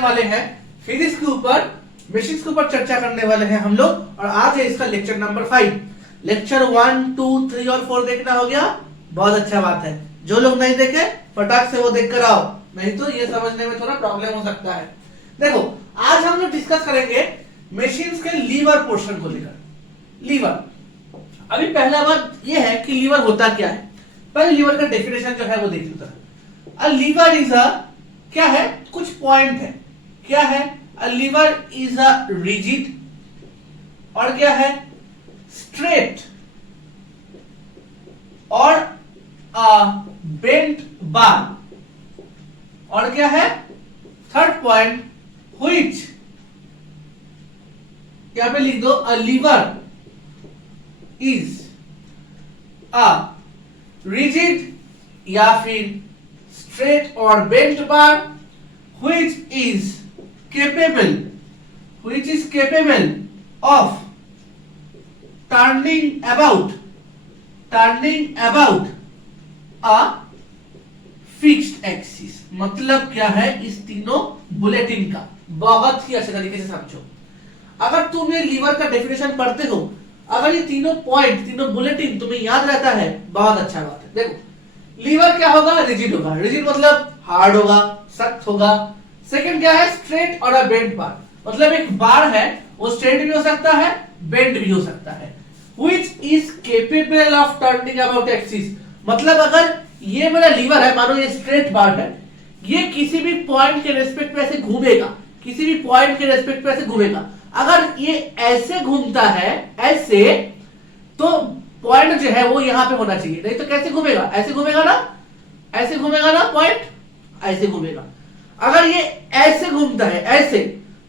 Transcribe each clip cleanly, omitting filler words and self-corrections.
वाले हैं फिजिक्स के ऊपर, मशीन्स के ऊपर चर्चा करने वाले हैं हम लोग। और आज है इसका लेक्चर नंबर 5। लेक्चर 1, 2, 3 और 4 देखना हो गया, बहुत अच्छा बात है। जो लोग नहीं देखे फटाक से वो देख कर आओ, नहीं तो ये समझने में थोड़ा प्रॉब्लम हो सकता है। देखो आज हम लोग डिस्कस करेंगे मशीन्स के लीवर पोर्शन को लेकर। लीवर, अभी पहला बात ये है कि लीवर होता क्या है। पहले लीवर का डेफिनेशन जो है वो देख लेते हैं। अ लीवर इज अ, क्या है, कुछ पॉइंट है, क्या है, a lever is a rigid, और क्या है, स्ट्रेट और अ बेंट बार, और क्या है थर्ड पॉइंट, व्हिच, यहां पे लिख दो, अ लीवर इज अ रिजिड या फिर स्ट्रेट और bent bar which is capable of turning about a fixed axis। मतलब क्या है इस तीनों बुलेटिन का, बहुत ही अच्छे तरीके से समझो। अगर तुम ये लीवर का डेफिनेशन पढ़ते हो, अगर ये तीनों पॉइंट, तीनों बुलेटिन तुम्हें याद रहता है, बहुत अच्छा बात है। देखो लीवर क्या होगा, रिजिड होगा, रिजिड मतलब हार्ड होगा, सख्त होगा। सेकंड क्या है, स्ट्रेट और बेंट बार, मतलब एक बार है वो स्ट्रेट भी हो सकता है, बेंट भी हो सकता है। which is capable of turning about axis, मतलब अगर ये मेरा लीवर है, मानो ये स्ट्रेट बार है, ये किसी भी पॉइंट के रेस्पेक्ट पे ऐसे घूमेगा, किसी भी पॉइंट के रेस्पेक्ट पे ऐसे घूमेगा। अगर ये ऐसे घूमता है ऐसे, तो पॉइंट जो है वो यहां पे होना चाहिए, नहीं तो कैसे घूमेगा, ऐसे घूमेगा ना, ऐसे घूमेगा ना, पॉइंट ऐसे घूमेगा। अगर ये ऐसे घूमता है ऐसे,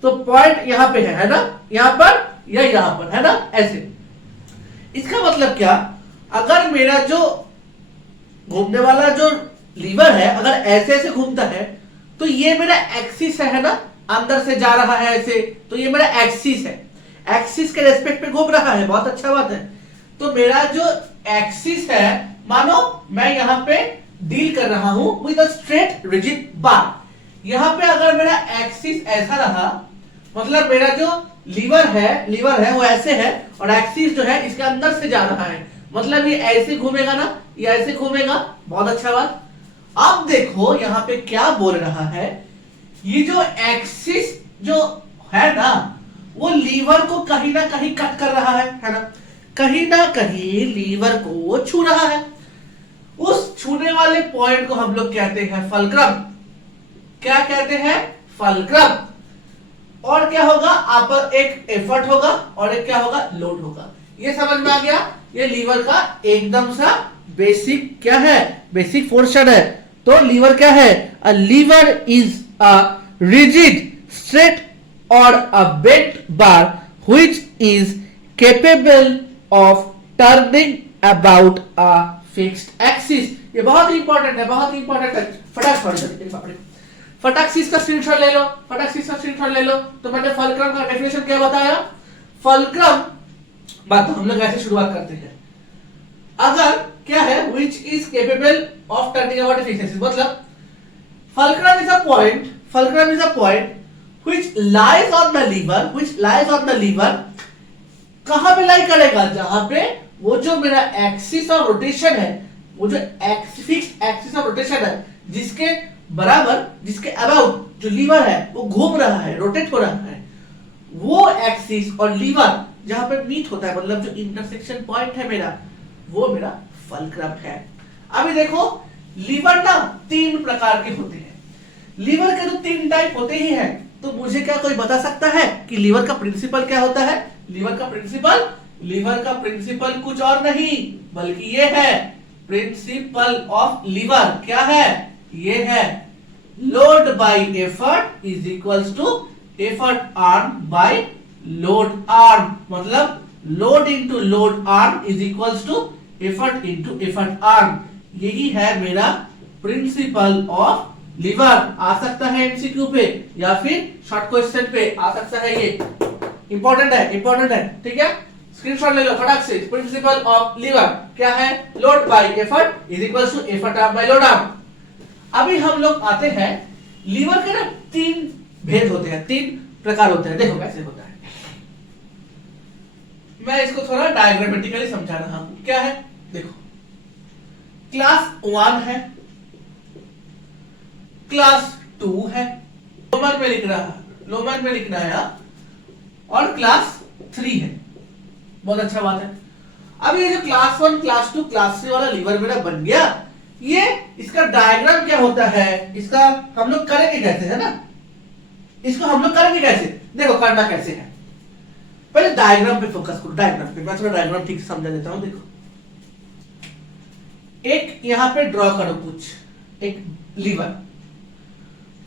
तो पॉइंट यहां पे है ना, यहां पर या यहां पर है ना, ऐसे। इसका मतलब क्या, अगर मेरा जो घूमने वाला जो लीवर है अगर ऐसे ऐसे घूमता है, तो ये मेरा एक्सिस है ना, अंदर से जा रहा है ऐसे, तो ये मेरा एक्सिस है, एक्सिस के रेस्पेक्ट पे घूम रहा है, बहुत अच्छा बात है। तो मेरा जो एक्सिस है, मानो मैं यहां पे डील कर रहा हूं with a straight rigid bar. यहां पे अगर मेरा एक्सिस ऐसा रहा, मतलब मेरा जो लीवर है वो ऐसे है, और एक्सिस जो है इसके अंदर से जा रहा है, मतलब ये ऐसे घूमेगा ना, ये ऐसे घूमेगा, बहुत अच्छा बात। अब देखो यहां पे क्या बोल रहा है, ये जो एक्सिस जो है ना, वो लीवर को कहीं ना कहीं कट कर रहा है ना, कहीं ना कहीं लीवर को वो छू रहा है। उस छूने वाले पॉइंट को हम लोग कहते हैं फल्क्रम। क्या कहते हैं, फल्क्रम। और क्या होगा, आप एक एफर्ट होगा और एक क्या होगा, लोड होगा। ये समझ में आ गया, ये लीवर का एकदम सा बेसिक क्या है, बेसिक पोर्शन है। तो लीवर क्या है, a lever is a rigid, straight और a bent bar which is capable of turning about a fixed axis. ये बहुत ही इंपॉर्टेंट है, बहुत ही इंपॉर्टेंट है। फटाक से इसका स्क्रीनशॉट ले लो, फटाक से इसका स्क्रीनशॉट ले लो। तो मैंने फल्क्रम का डेफिनेशन क्या बताया, फल्क्रम बात तो हम लोग ऐसे शुरुआत करते हैं। अगर क्या है, which is capable of turning about a fixed axis, मतलब fulcrum is a point which lies on the lever, कहां पे लाई करेगा, जहां पे वो जो मेरा एक्सिस ऑफ रोटेशन है, वो जो फिक्स्ड एक्सिस ऑफ रोटेशन है, जिसके बराबर, जिसके अबाउट जो लीवर है वो घूम रहा है, रोटेट हो रहा है, वो एक्सिस और लीवर जहां पे मीट होता है, मतलब जो इंटरसेक्शन पॉइंट है मेरा, वो मेरा फल्क्रम है। अभी देखो लीवर ना 3 प्रकार के होते हैं। लीवर के तो 3 टाइप होते ही हैं, तो मुझे क्या कोई बता सकता है कि लीवर का प्रिंसिपल क्या होता है। लीवर का प्रिंसिपल कुछ और नहीं बल्कि ये है, प्रिंसिपल ऑफ लीवर क्या है, ये है load by effort is equals to effort arm by load arm, मतलब load into load arm is equals to effort into effort arm. यही है मेरा प्रिंसिपल ऑफ लीवर। आ सकता है एमसीक्यू पे या फिर शॉर्ट क्वेश्चन पे आ सकता है, ये इंपॉर्टेंट है, ठीक है। स्क्रीनशॉट ले लो फटाक से। प्रिंसिपल ऑफ लीवर क्या है, load by effort is equals to effort arm by load arm. अभी हम लोग आते हैं लीवर के ना 3 भेद होते हैं, 3 प्रकार होते हैं। देखो कैसे होता है, मैं इसको थोड़ा डायग्रामेटिकली समझा रहा हूं। क्या है, देखो क्लास 1 है, क्लास 2 है, रोमन में लिखना है, और क्लास 3 है। बहुत अच्छा बात है। अब ये जो क्लास 1, क्लास 2, क्लास 3 वाला लीवर मेरा बन गया, ये इसका डायग्राम क्या होता है, इसका हम लोग करेंगे कैसे, है ना, इसको हम लोग करेंगे कैसे, देखो करना कैसे है। पहले डायग्राम पे फोकस करो, डायग्राम पे। मैं थोड़ा डायग्राम ठीक से समझा देता हूं। देखो एक यहां पे ड्रॉ करो कुछ एक लीवर,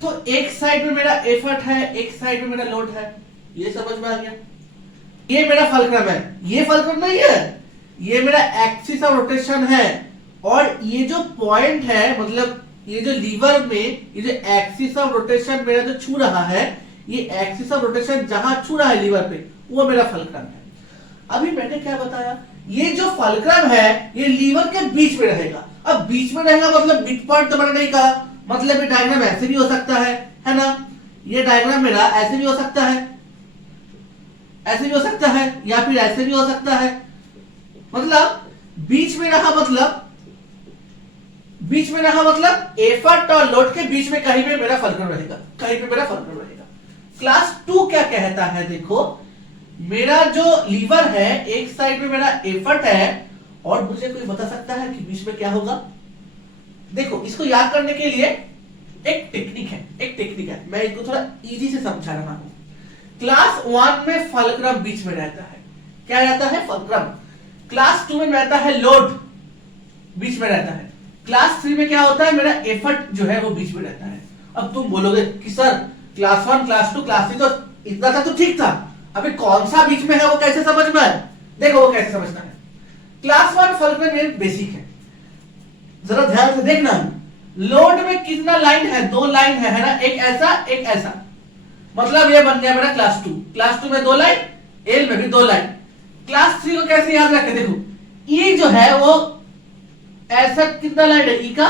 तो एक साइड में मेरा एफर्ट है, एक साइड में मेरा लोड है, ये समझ में आ गया। ये मेरा फलक्रम है, ये फलक्रम नहीं है, ये मेरा एक्सिस ऑफ रोटेशन है, और ये जो पॉइंट है, मतलब ये जो लीवर में ये जो एक्सिस ऑफ रोटेशन मेरा जो छू रहा है, ये एक्सिस ऑफ रोटेशन जहां छू रहा है लीवर पे, वो मेरा फलक्रम है। अभी मैंने क्या बताया, ये जो फलक्रम है ये लीवर के बीच में रहेगा। अब बीच में रहेगा मतलब मिड पॉइंट तो मैंने नहीं कहा, मतलब ये डायग्राम ऐसे भी हो सकता है ना, ये डायग्राम मेरा ऐसे भी हो सकता है, ऐसे भी हो सकता है, या फिर ऐसे भी हो सकता है। मतलब बीच में रहा, मतलब एफर्ट और लोड के बीच में कहीं पे मेरा फलक्रम रहेगा, कहीं पे मेरा फलक्रम रहेगा। क्लास 2 क्या कहता है, देखो मेरा जो लीवर है, एक साइड में मेरा एफर्ट है, और मुझे कोई बता सकता है कि बीच में क्या होगा। देखो इसको याद करने के लिए एक टेक्निक है, मैं इसको थोड़ा इजी से समझा रहा हूं। क्लास 1 में फलक्रम बीच में रहता है, क्या रहता है, फलक्रम। क्लास 2 में रहता है लोड, बीच में रहता है। क्लास 3 में क्या होता है, मेरा एफर्ट जो है वो बीच में रहता है। अब तुम बोलोगे कि सर क्लास 1, क्लास 2, क्लास 3 तो इतना था तो ठीक था, अभी कौन सा बीच में है वो कैसे समझ में आए। देखो वो कैसे समझना है। क्लास 1 फलक्रम ये बेसिक है, जरा ध्यान से देखना। लोड में कितना लाइन है, 2 लाइन है ना, एक ऐसा एक ऐसा, मतलब ये बन गया मेरा क्लास 2। क्लास 2 में 2 लाइन, एल में भी 2 लाइन। क्लास 3 को कैसे याद रखें, देखो ई जो है वो ऐसा कितना लाइन है, ई का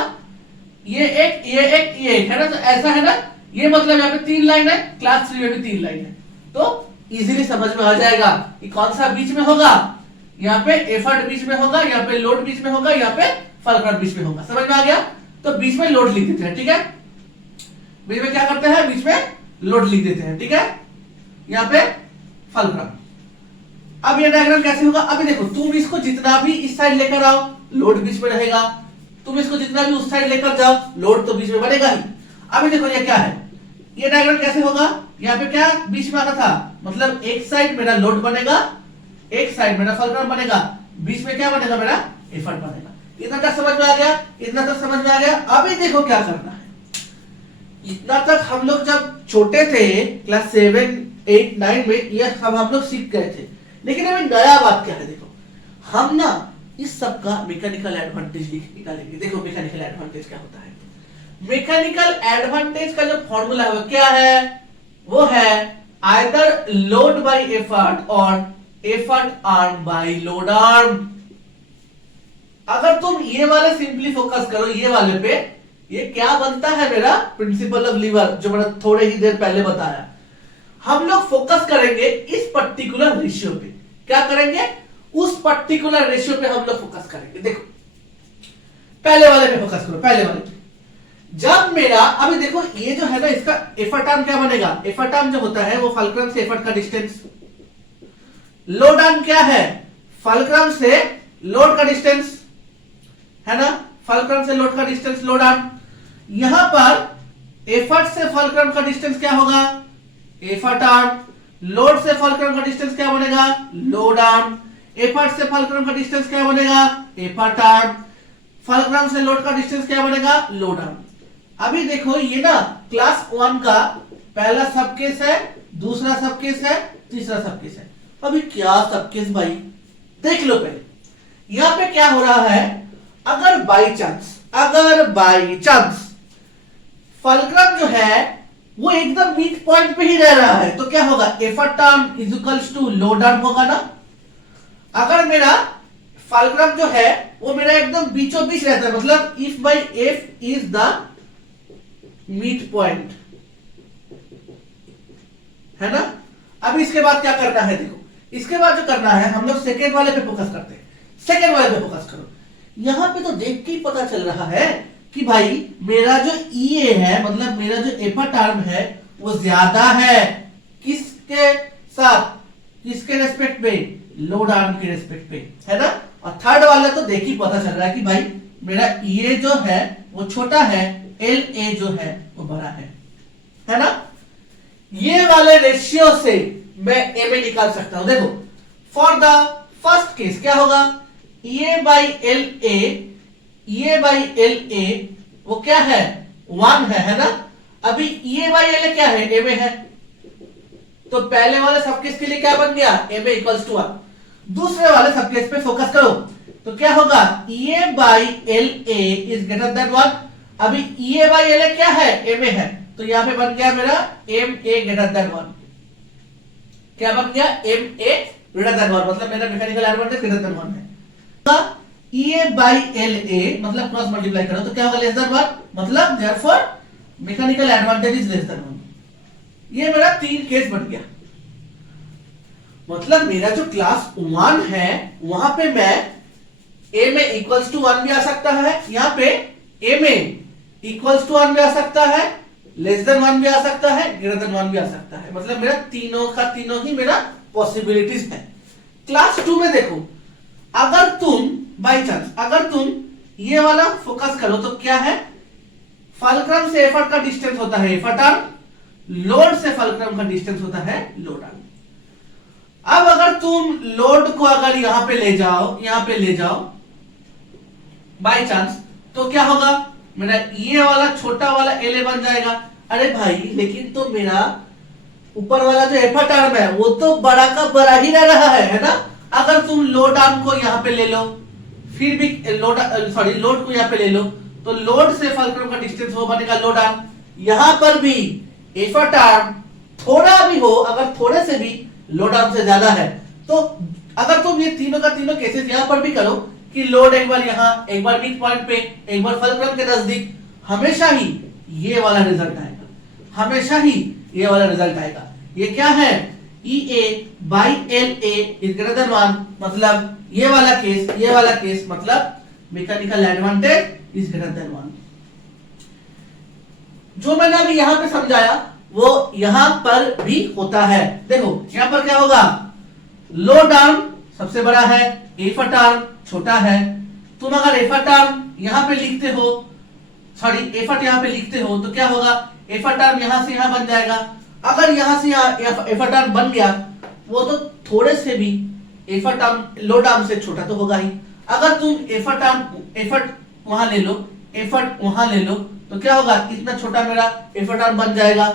ये एक है ना, तो ऐसा है ना, ये मतलब यहाँ पे 3 लाइन है, क्लास 3 में भी 3 लाइन है। तो इजीली समझ में आ जाएगा कि कौन सा बीच में होगा, यहाँ पे एफर्ट बीच में होगा, यहाँ पे लोड बीच में होगा, यहाँ पे फलक्रम बीच में होगा। समझ में आ गया। तो बीच में लोड लिख देते हैं, ठीक है, बीच में क्या करते हैं, बीच में लोड लिख देते हैं, ठीक है, यहाँ पे फलक्रम। अब ये डायग्राम कैसे होगा, अभी देखो तुम इसको जितना भी इस साइड लेकर आओ, लोड बीच में रहेगा, तुम इसको जितना भी उस साइड लेकर जाओ, लोड तो बीच में बनेगा ही। अभी देखो ये क्या है, ये डायग्राम कैसे होगा, यहाँ पे क्या बीच में आता था, मतलब एक साइड मेरा लोड बनेगा, एक साइड मेरा फलक्रम बनेगा, बीच में क्या बनेगा, मेरा एफर्ट बनेगा। इतना तक समझ में आ गया, इतना तक समझ में आ गया। अभी देखो क्या करना है, इतना तक हम लोग जब छोटे थे क्लास 7, 8, 9 में ये सब हम लोग सीख गए थे, लेकिन अभी नया बात क्या है, देखो हम ना इस सब का मैकेनिकल एडवांटेज निकालेंगे। देखो मैकेनिकल एडवांटेज क्या होता है, मैकेनिकल एडवांटेज का जो फॉर्मूला है वो क्या है, वो है आइदर लोड बाय एफर्ट और effort arm by load arm. अगर तुम ये वाले सिंपली फोकस करो, ये वाले पे, ये क्या बनता है मेरा प्रिंसिपल ऑफ लीवर, जो मैंने थोड़े ही देर पहले बताया। हम लोग फोकस करेंगे इस पर्टिकुलर रेशियो पे, क्या करेंगे, उस पर्टिकुलर रेशियो पे हम लोग फोकस करेंगे। देखो पहले वाले पे फोकस करो, पहले वाले पे। जब मेरा अभी देखो ये जो है ना, इसका एफर्ट आर्म क्या बनेगा, एफर्ट आर्म जो होता है वो फलक्रम से एफर्ट का डिस्टेंस। लोड आर्म क्या है, फलक्रम से लोड का डिस्टेंस, है ना, फलक्रम से लोड का डिस्टेंस लोड आर्म। यहां पर एफर्ट से फलक्रम का डिस्टेंस क्या होगा, एफर्ट आर्म। लोड से फलक्रम का डिस्टेंस क्या बनेगा, लोड आर्म। एफर्ट से फलक्रम का डिस्टेंस क्या बनेगा, एफर्ट आर्म। फलक्रम से लोड का डिस्टेंस क्या बनेगा, लोड आर्म। अभी देखो ये ना क्लास 1 का पहला सब केस है, दूसरा सब केस है, तीसरा सब केस है। अभी क्या सब केस भाई, देख लो पहले यहां पे क्या हो रहा है, अगर बाई चांस फलक्रम जो है वो एकदम मिड पॉइंट पे ही रह रहा है, तो क्या होगा, effort arm is equals to load arm होगा ना। अगर मेरा फलक्रम जो है वो मेरा एकदम बीचों बीच रहता है, मतलब if by F is the mid point, है ना। अब इसके बाद क्या करना है, देखो इसके बाद जो करना है हम लोग सेकेंड वाले पे फोकस करते हैं। सेकेंड वाले पे फोकस करो। यहां पे तो देख के ही पता चल रहा है कि भाई मेरा जो ईए है, मतलब मेरा जो एफा टर्म है वो ज्यादा है किसके साथ, किसके रेस्पेक्ट पे, लोड आर्म के रेस्पेक्ट पे, है ना। और थर्ड वाला तो देख ही पता चल रहा है कि भाई मेरा ईए जो है वो छोटा है, एल ए जो है वो बड़ा है ना। ये वाले रेशियो से मैं ए में निकाल सकता हूं। देखो फॉर द फर्स्ट केस क्या होगा, A by L A, A by L A वो क्या है, 1 है ना। अभी ए बाई एल ए क्या है, ए में है, तो पहले वाले सबकेस के लिए क्या बन गया, ए में इक्वल्स टू 1। दूसरे वाले सबकेस पे फोकस करो तो क्या होगा, A by L A is greater than 1। अभी ए बाई एल ए क्या है, ए में है, तो यहां पे बन गया मेरा एम ए ग्रेटर देन 1। क्या बन गया, एम ए ग्रेटर देन 1, मतलब मेरा मैकेनिकल एडवांटेज ग्रेटर देन 1 है। ए बाई एल ए मतलब क्रॉस मल्टीप्लाई करो तो क्या होगा, लेस देन 1, मतलब therefore mechanical advantage is less than 1। ये मेरा 3 केस बन गया। मतलब मेरा जो क्लास 1 है वहां पे मैं ए में इक्वल्स टू 1 भी आ सकता है, यहां पे ए में इक्वल्स टू 1 भी आ सकता है, लेस देन 1 भी आ सकता है, ग्रेटर देन 1 भी आ सकता है। मतलब मेरा तीनों का तीनों ही मेरा पॉसिबिलिटीज है। क्लास 2 में देखो, अगर तुम बाय चांस अगर तुम ये वाला फोकस करो तो क्या है, फलक्रम से एफर्ट का डिस्टेंस होता है एफर्ट आर्म, लोड से फलक्रम का डिस्टेंस होता है लोड आर्म। अब अगर तुम लोड को अगर यहां पे ले जाओ बाय चांस, तो क्या होगा, मेरा ये वाला छोटा वाला एल बन जाएगा। अरे भाई लेकिन तो मेरा ऊपर वाला जो एफर्ट आर्म है वो तो बड़ा का बड़ा ही रह रहा है ना। अगर तुम लोड आर्म को यहां पे ले लो, फिर भी लोड को यहां पे ले लो, तो लोड से फलक्रम का डिस्टेंस वो बनेगा लोड आर्म। यहां पर भी एफर्ट आर्म थोड़ा भी हो, अगर थोड़े से भी लोड आर्म से ज्यादा है, तो अगर तुम ये तीनों का तीनों केसेस यहां पर भी करो कि लोड एक बार यहां, एक बार मिड पॉइंट पे, एक बार फलक्रम के नजदीक, हमेशा ही ये वाला रिजल्ट आएगा, हमेशा ही ये वाला रिजल्ट आएगा। ये क्या है, E A by L A is greater than 1, मतलब ये वाला केस मतलब mechanical advantage is greater than 1। जो मैंने अभी यहां पे समझाया वो यहां पर भी होता है। देखो यहां पर क्या होगा, लोड आर्म सबसे बड़ा है, एफर्ट आर्म छोटा है। तुम अगर एफर्ट आर्म यहां पे लिखते हो, एफर्ट यहां पे लिखते हो तो क्या होगा, एफर्ट आर्म यहां से यहां बन जाएगा। अगर यहां से यहां एफर्ट आर्म बन गया, वो तो थोड़े से भी एफर्ट आर्म लोड आर्म से छोटा तो होगा ही। अगर तुम एफर्ट वहां ले लो, एफर्ट वहां ले लो, तो क्या होगा, इतना छोटा मेरा एफर्ट आर्म बन जाएगा।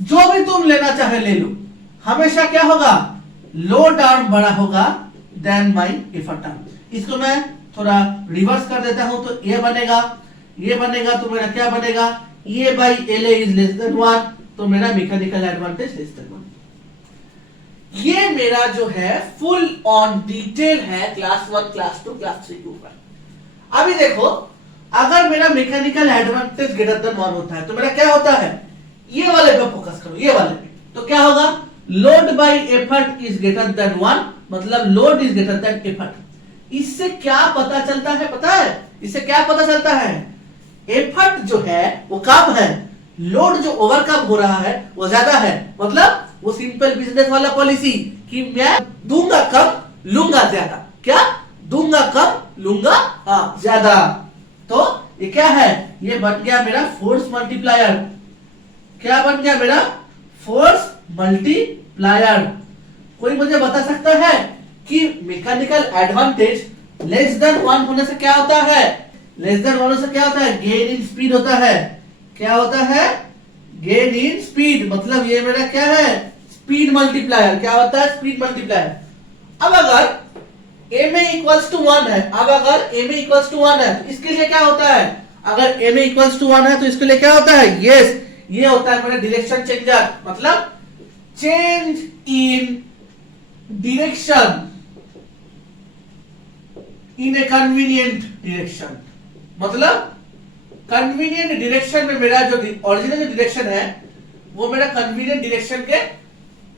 जो भी तुम लेना चाहे ले लो, हमेशा क्या होगा, लोड आर्म बड़ा होगा देन माय एफर्ट आर्म। इसको मैं थोड़ा रिवर्स कर देता हूं तो ये बनेगा तो मेरा क्या बनेगा, A by L A is less than 1, तो मेरा मैकेनिकल एडवांटेज लेस देन 1। ये मेरा जो है फुल ऑन डिटेल है क्लास 1, क्लास 2, क्लास 3 के ऊपर। अभी देखो, अगर मेरा मैकेनिकल एडवांटेज ग्रेटर देन 1 होता है तो मेरा क्या होता है, ये वाले पे फोकस करो, ये वाले पे, तो क्या होगा, load by effort is greater than 1, मतलब load is greater then effort. इससे क्या पता चलता है, पता है इससे क्या पता चलता है, एफर्ट जो है वो कम है, लोड जो ओवरकम हो रहा है वो ज्यादा है। मतलब वो सिंपल बिजनेस वाला पॉलिसी कि मैं दूंगा कम लूंगा ज्यादा, क्या दूंगा कम लूंगा ज्यादा। तो ये क्या है, ये बन गया मेरा फोर्स मल्टीप्लायर। क्या बन गया मेरा, फोर्स मल्टीप्लायर। कोई मुझे बता सकता है कि मैकेनिकल एडवांटेज लेस देन 1 होने से क्या होता है, लेस देन 1 होने से क्या होता है, गेन इन स्पीड होता है। क्या होता है, गेन इन स्पीड, मतलब ये मेरा क्या है, स्पीड मल्टीप्लायर। क्या होता है, स्पीड मल्टीप्लायर। अब अगर a में इक्वल्स टू 1 है, तो इसके लिए क्या होता है, अगर a में इक्वल्स टू 1 है तो इसके लिए क्या होता है, यस ये होता है मेरा डायरेक्शन चेंजर, मतलब change in direction in A convenient direction. मतलब कन्वीनियंट डायरेक्शन में मेरा जो ओरिजिनल डायरेक्शन है वो मेरा कन्वीनियंट डायरेक्शन के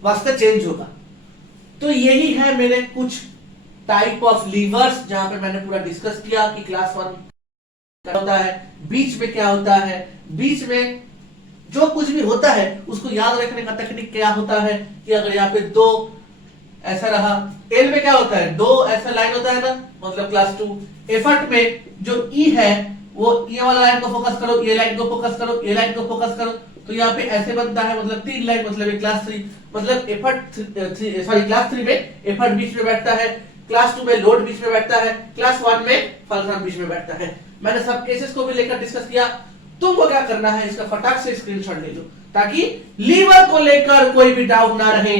वास्ता चेंज होगा। तो यही है मेरे कुछ टाइप ऑफ लीवर्स, जहां पे मैंने पूरा डिस्कस किया कि क्लास 1 क्या होता है, बीच में क्या होता है, बीच में जो कुछ भी होता है उसको याद रखने का टेक्निक क्या होता है कि अगर यहाँ पे 2 ऐसा रहा, एल में क्या होता है 2 ऐसा लाइन होता है ना, मतलब क्लास 2। एफर्ट में जो ई है वो ये वाला लाइन को फोकस करो, ये लाइन को फोकस करो, ये लाइन को फोकस करो, तो यहाँ पे ऐसे बनता है, मतलब 3 लाइन, मतलब ये क्लास 3, मतलब एफर्ट क्लास 3 में एफर्ट बीच में बैठता है, क्लास 2 में लोड बीच में बैठता है, क्लास 1 में फलक्रम बीच में बैठता है। मैंने सब केसेस को भी लेकर डिस्कस किया। तुमको क्या करना है, इसका फटाक से स्क्रीनशॉट ले लो ताकि लीवर को लेकर कोई भी डाउट ना रहे,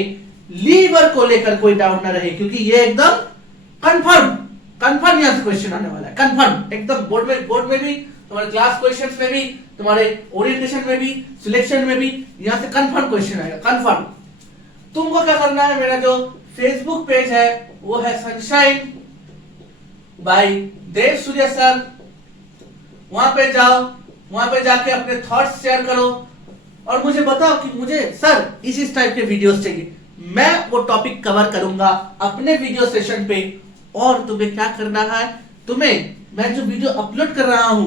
लीवर को लेकर कोई डाउट ना रहे, क्योंकि ये एकदम कंफर्म यहां से क्वेश्चन आने वाला है, कंफर्म एकदम। बोर्ड में भी, तुम्हारे क्लास क्वेश्चंस में भी, तुम्हारे ओरिएंटेशन में भी, सिलेक्शन में भी यहां से कंफर्म क्वेश्चन आएगा, कंफर्म। तुमको क्या करना है, मेरा जो फेसबुक पेज है वो है सनशाइन बाय देव सूर्य सर, वहां पे जाओ, वहां पे जाके अपने थॉट्स शेयर करो और मुझे बताओ कि मुझे सर इस टाइप के वीडियोस चाहिए, मैं वो टॉपिक कवर करूंगा अपने वीडियो सेशन पे। और तुम्हें क्या करना है, तुम्हें मैं जो वीडियो अपलोड कर रहा हूं,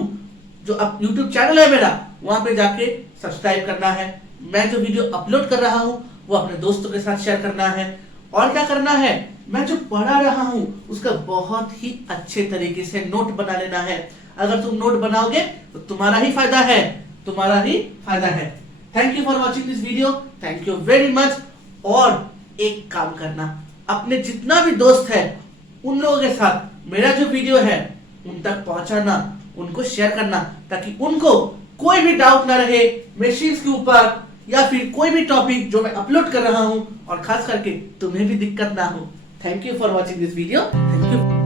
जो YouTube चैनल है मेरा, वहां पे जाके सब्सक्राइब करना है। मैं जो वीडियो अपलोड कर रहा हूं वो अपने दोस्तों के साथ शेयर करना है। और क्या करना है, मैं जो पढ़ा रहा हूं उसका बहुत ही अच्छे तरीके से नोट बना लेना है। अगर तुम नोट बनाओगे तो तुम्हारा ही फायदा है, तुम्हारा ही फायदा है। Thank you for watching this video, thank you very much. और एक काम करना, अपने जितना भी दोस्त है उन लोगों के साथ मेरा जो वीडियो है उन तक पहुंचाना, उनको शेयर करना, ताकि उनको कोई भी डाउट ना रहे मशीन्स के ऊपर या फिर कोई भी टॉपिक जो मैं अपलोड कर रहा हूं, और खास करके तुम्हें भी दिक्कत ना हो। Thank you for watching this video, thank you.